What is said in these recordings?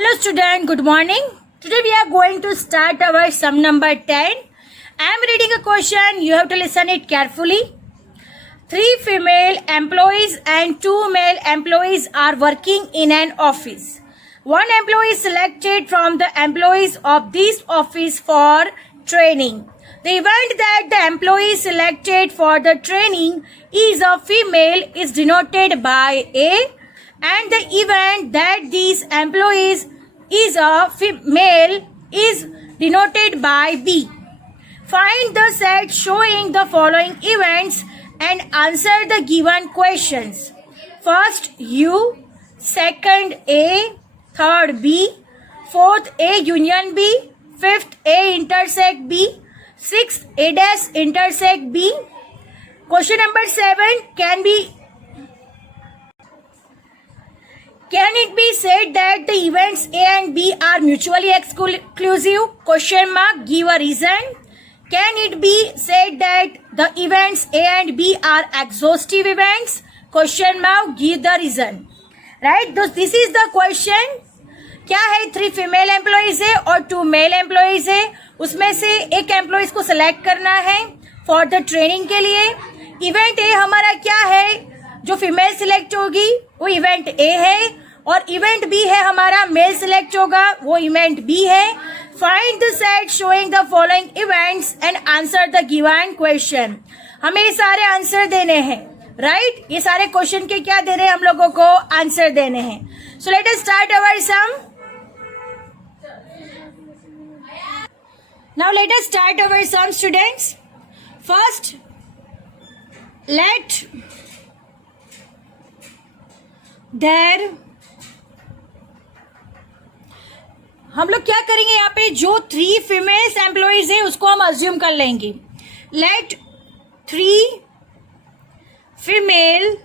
Hello student, good morning. Today we are going to start our sum number 10. I am reading a question, you have to listen it carefully. 3 female employees and 2 male employees are working in an office. One employee is selected from the employees of this office for training. The event that the employee selected for the training is a female is denoted by A, and the event that these employees is a male is denoted by B. Find the set showing the following events and answer the given questions. First U, second A, third B, fourth A union B, fifth A intersect B, sixth A dash intersect B. Question number 7, Can it be said that the events A and B are mutually exclusive? Question mark, give a reason. Can it be said that the events A and B are exhaustive events? Question mark, give the reason. Right? This is the question. क्या है 3 female employees है और 2 mail employees है, उसमें से एक एम्प्लॉइज को सिलेक्ट करना है फॉर द ट्रेनिंग के लिए. इवेंट ए हमारा क्या है, जो फीमेल सिलेक्ट होगी वो इवेंट ए है, और इवेंट बी है हमारा मेल सिलेक्ट होगा वो इवेंट बी है. Find the set showing the following events and answer the given question. हमें ये सारे आंसर देने हैं, राइट? ये सारे क्वेश्चन के क्या देने हैं, हम लोगों को आंसर देने हैं. So let us start our sum. Now let us start our sum, students. First, let there, हम लोग क्या करेंगे यहाँ पे, जो 3 फीमेल्स एम्प्लॉइज है उसको हम अज्यूम कर लेंगे. Let 3 female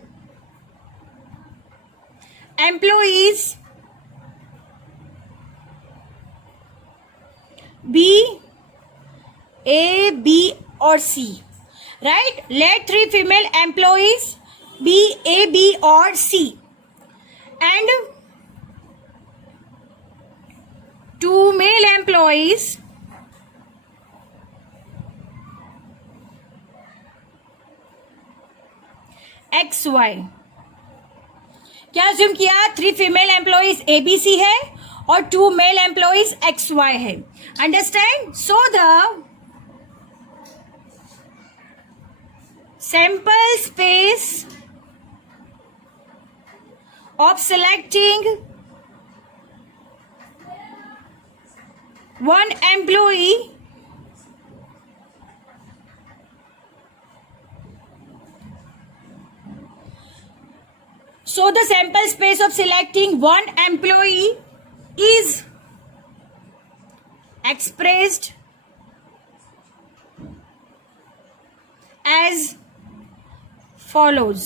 employees be A, B or C, right? Let 3 female employees be A, B or C, and 2 male employees X, Y. क्या assume किया, 3 female employees A, B, C है और 2 male employees X, Y है. Understand? So the sample space of selecting one employee so the sample space of selecting one employee is expressed as follows.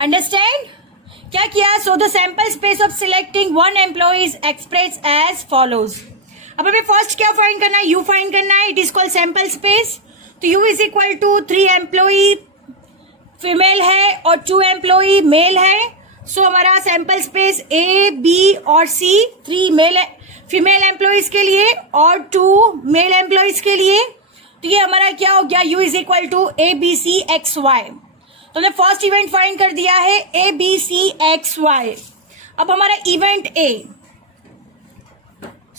Understand? क्या किया? So the sample space of selecting one employee is expressed as follows. अब हमें फर्स्ट क्या find करना है, U find करना है. It is called sample space. तो U is equal to 3 employee female है और 2 एम्प्लॉई मेल है. सो हमारा सैंपल स्पेस A, B और C 3 फीमेल एम्प्लॉइज के लिए और 2 मेल एम्प्लॉइज के लिए. तो ये हमारा क्या हो गया, U is equal to ABCXY. तो हमने फर्स्ट इवेंट फाइंड कर दिया है ABCXY. अब हमारा इवेंट A.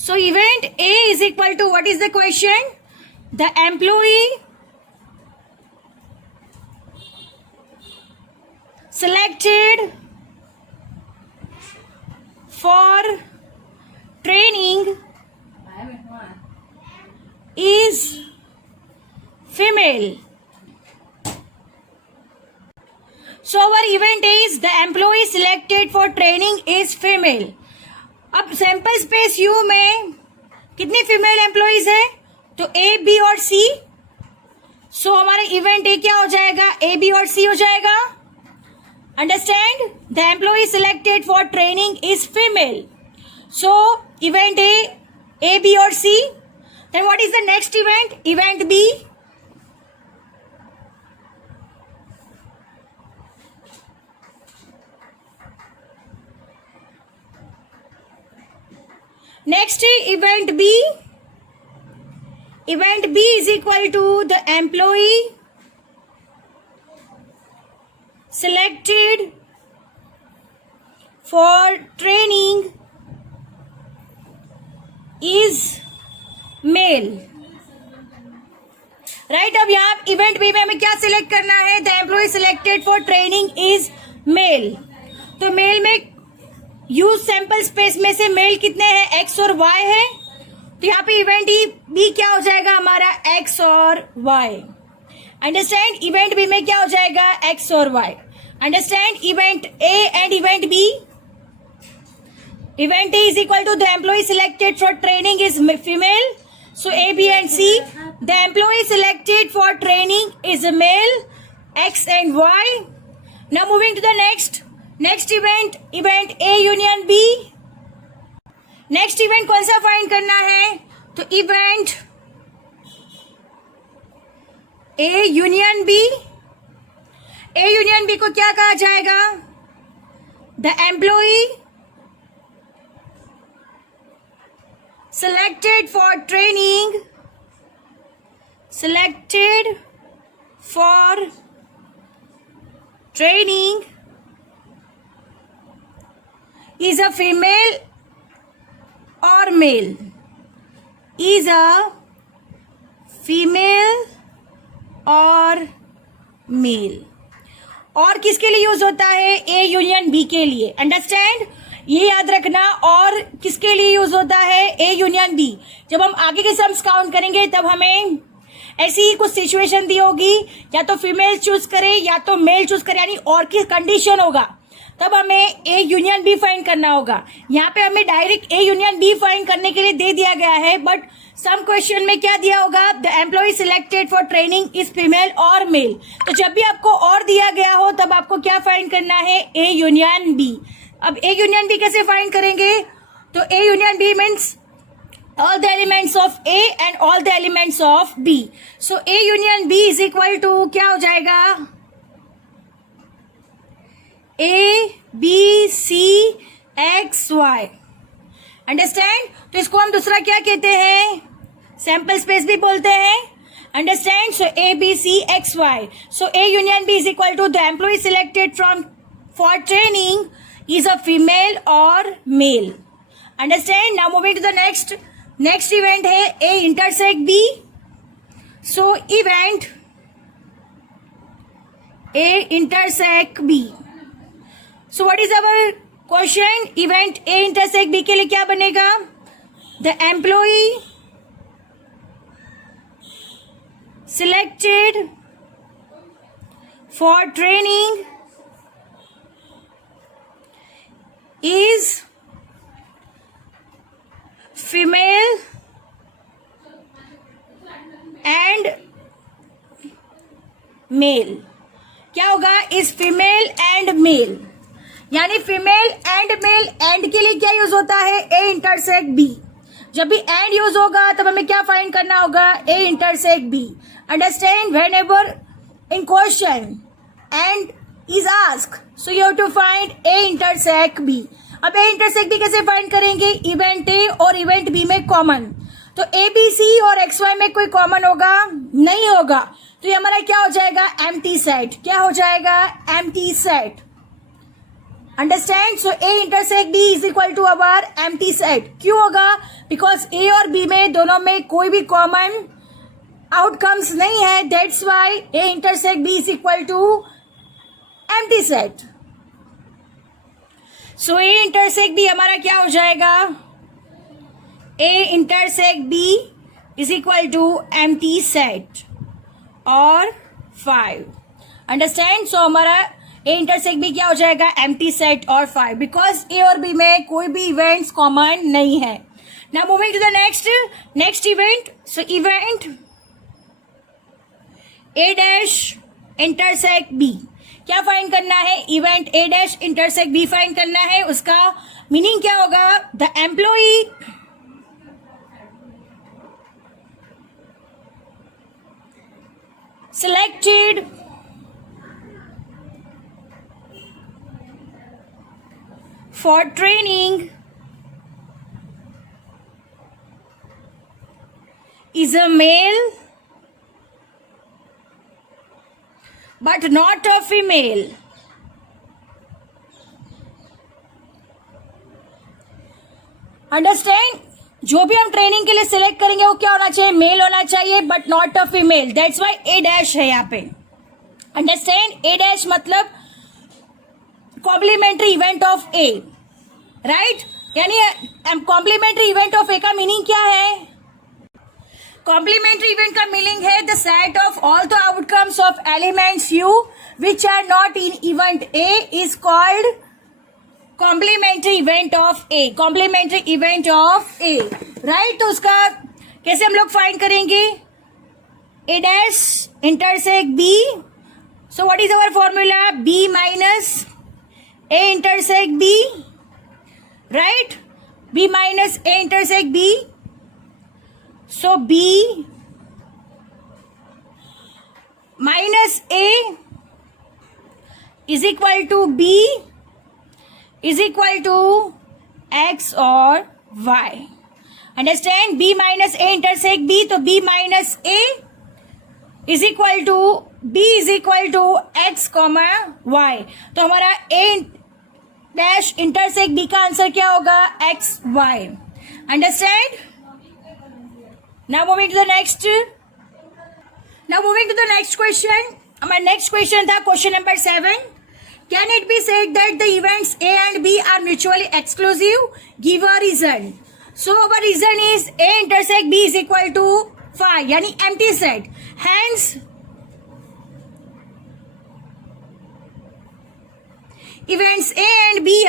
सो event A is equal to, what is the question, the employee selected for training is female. So our event is the employee selected for training is female. अब sample space U में कितनी female employees है, तो A, B और C. सो हमारा event A क्या हो जाएगा, A, B और C हो जाएगा. Understand? The employee selected for training is female. So event A, B or C. Then what is the next event? Event B. Next event B. Event B is equal to the employee selected for training is male. Right. अब यहाँ event B में हमें क्या select करना है? The employee selected for training is male. तो male में use sample space में से मेल कितने हैं? एक्स और वाई है. तो यहाँ पे इवेंट बी क्या हो जाएगा हमारा? एक्स और वाई. अंडरस्टैंड. इवेंट बी में क्या हो जाएगा? एक्स और Y. Understand. Event A and event B. Event A is equal to the employee selected for training is female. So A, B and C. The employee selected for training is a male, X and Y. Now moving to the next event, event A union B. Next event कौन सा फाइंड करना है? तो event A union B. A union B को क्या कहा जाएगा? The employee selected for training is a female or male. Is a female or male. और किसके लिए यूज होता है? ए यूनियन बी के लिए. अंडरस्टैंड. ये याद रखना. और किसके लिए यूज होता है? A union B. जब हम आगे के सम्स काउंट करेंगे तब हमें ऐसी ही कुछ सिचुएशन दी होगी, या तो फीमेल चूज करे या तो मेल चूज करे, यानी और की कंडीशन होगा, तब हमें ए यूनियन बी फाइंड करना होगा. यहाँ पे हमें direct A union B find करने के लिए दे दिया गया है, बट सम क्वेश्चन में क्या दिया होगा? The employee selected for training is female और मेल. तो जब भी आपको और दिया गया हो तब आपको क्या फाइंड करना है? A union B. अब ए यूनियन बी कैसे फाइंड करेंगे? तो A union B means all the elements of A and all the elements of B. So A union B is equal to क्या हो जाएगा? A B C X Y. Understand? तो इसको हम दूसरा क्या कहते हैं? सैंपल स्पेस भी बोलते हैं. Understand? So A B C X Y. So A union B is equal to the employee selected for training is a female or male. Understand? Now moving to the next event है A intersect B. So event A intersect B. So what is our question? Event A intersect B के लिए क्या बनेगा? The employee selected for training is female and male. क्या होगा? Is female and male. यानी female and male. And के लिए क्या यूज होता है? A intersect B. जब भी एंड यूज होगा तब हमें क्या फाइंड करना होगा? A intersect B. Understand? Whenever in question and is asked, so you have to find A intersect B. अब ए इंटरसेक्ट बी कैसे फाइंड करेंगे? इवेंट ए और इवेंट बी में कॉमन. तो ए बी सी और एक्स वाई में कोई कॉमन होगा? नहीं होगा. तो ये हमारा क्या हो जाएगा? Empty set. क्या हो जाएगा? Empty set. Understand? So A intersect B is equal to our empty set. क्यों होगा? बिकॉज ए और बी में दोनों में कोई भी कॉमन आउटकम्स नहीं है. That's why A intersect B is equal to empty set. So A intersect B हमारा क्या हो जाएगा? A intersect B is equal to empty set और 5. अंडरस्टैंड? सो हमारा ए इंटरसेक्ट बी क्या हो जाएगा? एम्प्टी सेट और 5, बिकॉज ए और बी में कोई भी इवेंट्स कॉमन नहीं है. Now moving to the next event. So event A dash intersect B. क्या फाइंड करना है? Event A dash intersect B find करना है. उसका मीनिंग क्या होगा? The employee selected for training is a male but not a female. Understand? जो भी हम ट्रेनिंग के लिए सिलेक्ट करेंगे वो क्या होना चाहिए? मेल होना चाहिए but not a female. That's why A dash है यहाँ पे. अंडरस्टैंड? ए डैश मतलब complementary event of A, right? यानी कॉम्प्लीमेंट्री इवेंट ऑफ ए का मीनिंग क्या है? कॉम्प्लीमेंट्री इवेंट का मीनिंग है the set of all the outcomes of elements U which are not in event A is called complementary event of A. Complementary event of A, right? तो उसका कैसे हम लोग फाइंड करेंगे? A dash intersect B. So what is our formula? B minus A intersect B, right? B minus A intersect B. So B minus A is equal to B is equal to X or Y. Understand? B minus A intersect B, तो B minus A is equal to B is equal to X comma Y. तो हमारा A dash intersect B का आंसर क्या होगा? X Y. Understand? Now moving to the next. Now moving to the next question. My next question था question number 7. Can it be said that the events A and B are mutually exclusive? Give a reason. So our reason is A intersect B is equal to phi, यानी empty set. Hence events A and B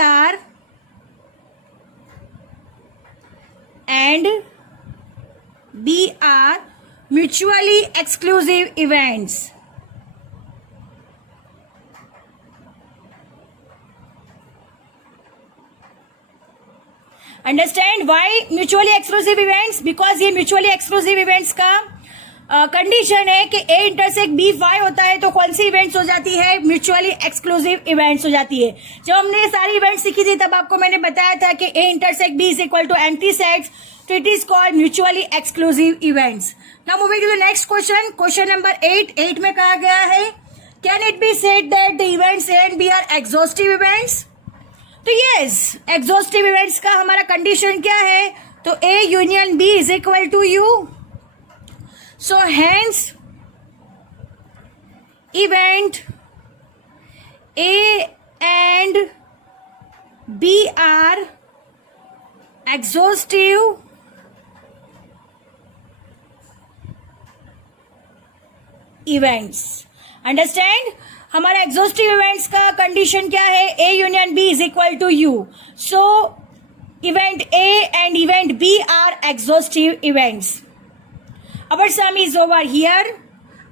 are mutually exclusive events. Understand why mutually exclusive events? Because ये mutually exclusive events का कंडीशन है कि A intersect B phi होता है तो कौन सी इवेंट्स हो जाती है? म्यूचुअली एक्सक्लूसिव इवेंट्स हो जाती है. जब हमने सारी इवेंट्स सीखी थी तब आपको मैंने बताया था कि A intersect B is equal to empty sets, तो it is called mutually exclusive events. Now moving to the next question. Question number 8 में कहा गया है can it be said that the events A and B are exhaustive events? तो yes, exhaustive events का हमारा condition क्या है? तो A union B is equal to U. So hence event A and B are exhaustive events. Understand? हमारा exhaustive events का कंडीशन क्या है? A union B is equal to U. So event A and event B are exhaustive events. Our sum is over here.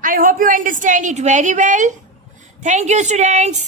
I hope you understand it very well. Thank you, students.